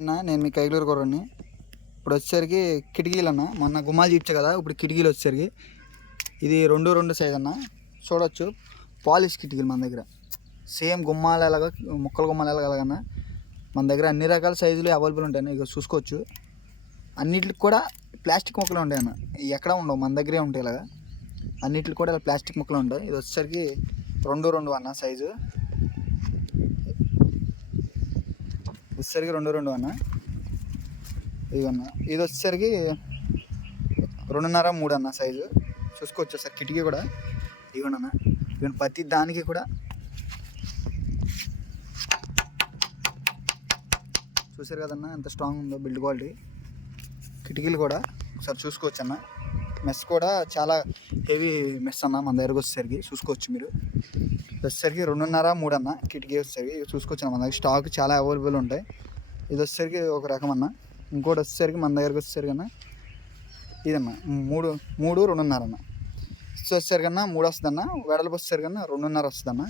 అన్న నేను మీ కైలూరు కూరని ఇప్పుడు వచ్చేసరికి కిటికీలు అన్న. మొన్న గుమ్మాలు చూపించా కదా ఇప్పుడు కిటికీలు వచ్చేసరికి. ఇది రెండు రెండు సైజ్ అన్న. చూడొచ్చు. పాలిష్ కిటికీలు మన దగ్గర. సేమ్ గుమ్మాలు ఎలాగో ముక్కల గుమ్మాలు ఎలాగన్నా మన దగ్గర అన్ని రకాల సైజులు అవైలబుల్ ఉంటాయి ఇక చూసుకోవచ్చు. అన్నిటికి కూడా ప్లాస్టిక్ ముక్కలు ఉంటాయి అన్న. ఎక్కడ ఉండవు మన దగ్గరే ఉంటాయి ఇలాగా. అన్నిటికి కూడా ఇలా ప్లాస్టిక్ ముక్కలు ఉంటాయి. ఇది వచ్చేసరికి రెండు రెండు అన్న సైజు వచ్చేసరికి రెండు రెండు అన్న. ఇదన్న ఇది వచ్చేసరికి రెండున్నర మూడు అన్న సైజు. చూసుకోవచ్చు సార్ కిటికీ కూడా. ఇవ్వండి అన్న. ఇవన్న ప్రతి దానికి కూడా చూసారు కదన్నా ఎంత స్ట్రాంగ్ ఉందో బిల్డ్ క్వాలిటీ. కిటికీలు కూడా ఒకసారి చూసుకోవచ్చు అన్న. మెస్ కూడా చాలా హెవీ మెస్ అన్న మన దగ్గరకు వచ్చేసరికి. చూసుకోవచ్చు మీరు. వచ్చేసరికి రెండున్నర మూడు అన్న కిటికీ వచ్చేసరికి చూసుకొచ్చాను చూసుకోవచ్చు అన్న మన దగ్గర. స్టాక్ చాలా అవైలబుల్ ఉంటాయి. ఇది వచ్చేసరికి ఒక రకం అన్న ఇంకోటి వచ్చేసరికి మన దగ్గరకు వచ్చేసరికి అన్న ఇదన్న. మూడు మూడు రెండున్నర అన్న ఇది వచ్చేసరికి అన్న మూడు వస్తుంది అన్న వెడల్పు వచ్చేసరికి అన్న రెండున్నర వస్తుంది అన్న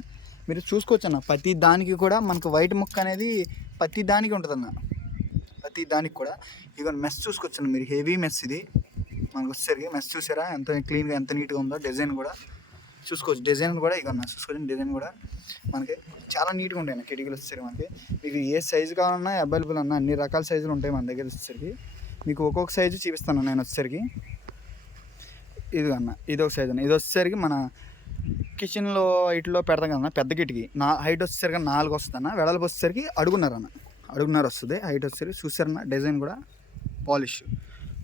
మీరు చూసుకోవచ్చు అన్న ప్రతి దానికి కూడా మనకు వైట్ ముక్క అనేది ప్రతి దానికి ఉంటుంది అన్న ప్రతి దానికి కూడా. ఇక మెస్ చూసుకోవచ్చు అన్న మీరు. హెవీ మెస్ ఇది. మనకు వచ్చేసరికి మెస్ చూసారా? ఎంత క్లీన్గా ఎంత నీట్గా ఉందో డిజైన్ కూడా. చూసుకోవచ్చు డిజైన్ కూడా ఇక చూసుకోవచ్చు డిజైన్ కూడా మనకి చాలా నీట్గా ఉంటాయి కిటికీలు వచ్చేసరికి మనకి. మీకు ఏ సైజు కావాలన్నా అవైలబుల్ అన్న అన్ని రకాల సైజులు ఉంటాయి మన దగ్గర వచ్చేసరికి. మీకు ఒక్కొక్క సైజు చూపిస్తాను నేను వచ్చేసరికి. ఇది అన్న ఇది ఒక సైజు అన్న. ఇది వచ్చేసరికి మన కిచెన్లో ఇట్లో పెడతాం కదన్నా పెద్ద కిటికీ. నా హైట్ వచ్చేసరికి నాలుగు వస్తుంది అన్న వెడల్పు వచ్చేసరికి అడుగున్నారన్న అడుగున్నర వస్తుంది హైట్ వచ్చేసరికి చూసారన్న డిజైన్ కూడా పాలిష్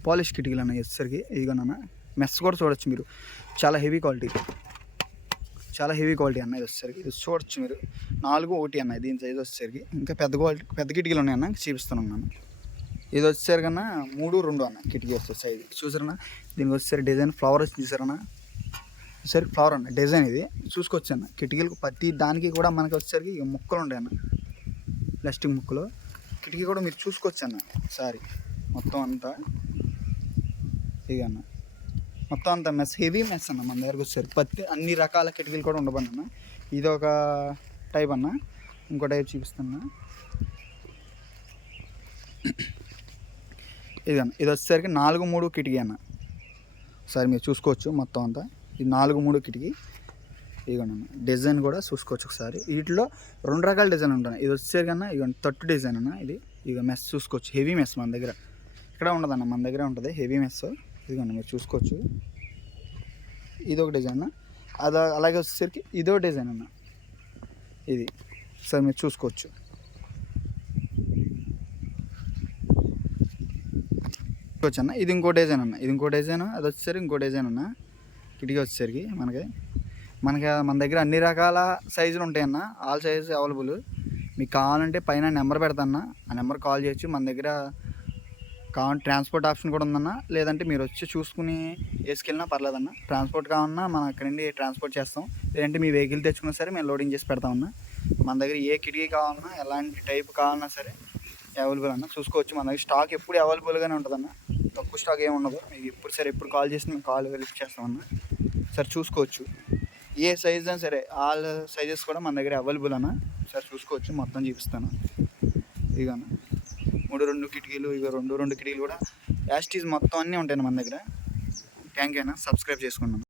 పాలిష్ కిటికీలు అన్న వచ్చేసరికి. ఇదిగోనన్న మెస్ కూడా చూడొచ్చు మీరు. చాలా హెవీ క్వాలిటీ చాలా హెవీ క్వాలిటీ అన్న ఇది వచ్చేసరికి. ఇది చూడొచ్చు మీరు. నాలుగు ఒకటి అన్న దీని సైజ్ వచ్చేసరికి. ఇంకా పెద్ద క్వాలిటీ పెద్ద కిటికీలు ఉన్నాయి అన్న చూపిస్తున్నాను ఇది వచ్చేసరికి అన్న మూడు రెండు అన్న కిటికీ వస్తుంది సైజ్ చూసారన్నా దీనికి వచ్చేసరికి డిజైన్ ఫ్లవర్ వచ్చి చూసారన్నా సరే ఫ్లవర్ అన్న డిజైన్ ఇది. చూసుకోవచ్చు అన్న. కిటికీలకు ప్రతి దానికి కూడా మనకి వచ్చేసరికి ఇక ముక్కలు ఉంటాయి అన్న. ప్లాస్టిక్ ముక్కలు. కిటికీ కూడా మీరు చూసుకోవచ్చు అన్న. సారీ మొత్తం అంతా. ఇక అన్న. మొత్తం అంతా మెస్ హెవీ మెస్ అన్న మన దగ్గరకు వచ్చేసరికి పత్తి అన్ని రకాల కిటికీలు కూడా ఉండబండి అన్న. ఇది ఒక టైప్ అన్న. ఇంకో టైప్ చూపిస్తున్నా. ఇది అన్న. ఇది వచ్చేసరికి నాలుగు మూడు కిటికీ అన్న. ఒకసారి మీరు చూసుకోవచ్చు మొత్తం అంతా. ఇది నాలుగు మూడు కిటికీ. ఇదిగోండి డిజైన్ కూడా చూసుకోవచ్చు ఒకసారి. వీటిలో రెండు రకాల డిజైన్ ఉంటాయి ఇది వచ్చేసరికి అన్న ఇదిగోండి తట్టు డిజైన్ అన్న ఇది. ఇక మెస్ చూసుకోవచ్చు. హెవీ మెస్ మన దగ్గర. ఇక్కడ ఉండదన్న మన దగ్గర ఉంటుంది. హెవీ మెస్ ఇదిగోండి మీరు చూసుకోవచ్చు. ఇది ఒక డిజైన్ అది అలాగే వచ్చేసరికి ఇదో డిజైన్ అన్న. ఇది. సార్ మీరు చూసుకోవచ్చు. చూసుకోవచ్చు అన్న. ఇది ఇంకో డిజైన్ అన్న. ఇది ఇంకో డిజైన్ అది వచ్చేసరికి ఇంకో డిజైన్ అన్న. కిటికీ వచ్చేసరికి మనకి. మనకి మన దగ్గర అన్ని రకాల సైజులు ఉంటాయి అన్న. All sizes available. మీకు కావాలంటే పైన నెంబర్ పెడతాన్న ఆ నెంబర్ కాల్ చేయొచ్చు. మన దగ్గర కావాలి ట్రాన్స్పోర్ట్ ఆప్షన్ కూడా ఉందన్న లేదంటే మీరు వచ్చి చూసుకుని వేసుకెళ్ళినా పర్లేదన్న ట్రాన్స్పోర్ట్ కావాలన్నా మనం అక్కడి నుండి ట్రాన్స్పోర్ట్ చేస్తాం. లేదంటే మీ వెహికల్ తెచ్చుకున్నా సరే మేము లోడింగ్ చేసి పెడతామన్నా. మన దగ్గర ఏ కిటికీ కావాలన్నా ఎలాంటి టైప్ కావాలన్నా సరే అవైలబుల్ అన్న చూసుకోవచ్చు. మన దగ్గర స్టాక్ ఎప్పుడు అవైలబుల్గానే ఉంటుందన్న. తక్కువ స్టాక్ ఏమి ఉండదు. మీకు ఎప్పుడు సరే ఎప్పుడు కాల్ చేసి మేము కాల్ లిఫ్ట్ చేస్తామన్న సరే చూసుకోవచ్చు. ఏ సైజ్ అయినా సరే ఆల్ సైజెస్ కూడా మన దగ్గర అవైలబుల్ అన్న సరే చూసుకోవచ్చు. మొత్తం చూపిస్తాను. ఇక మూడు రెండు కిటికీలు ఇవి రెండు రెండు కిటికీలు కూడా యాస్టీస్ మొత్తం అన్నీ ఉంటాయి మన దగ్గర. థ్యాంక్ యూ అన్న. సబ్స్క్రైబ్ చేసుకున్నాను.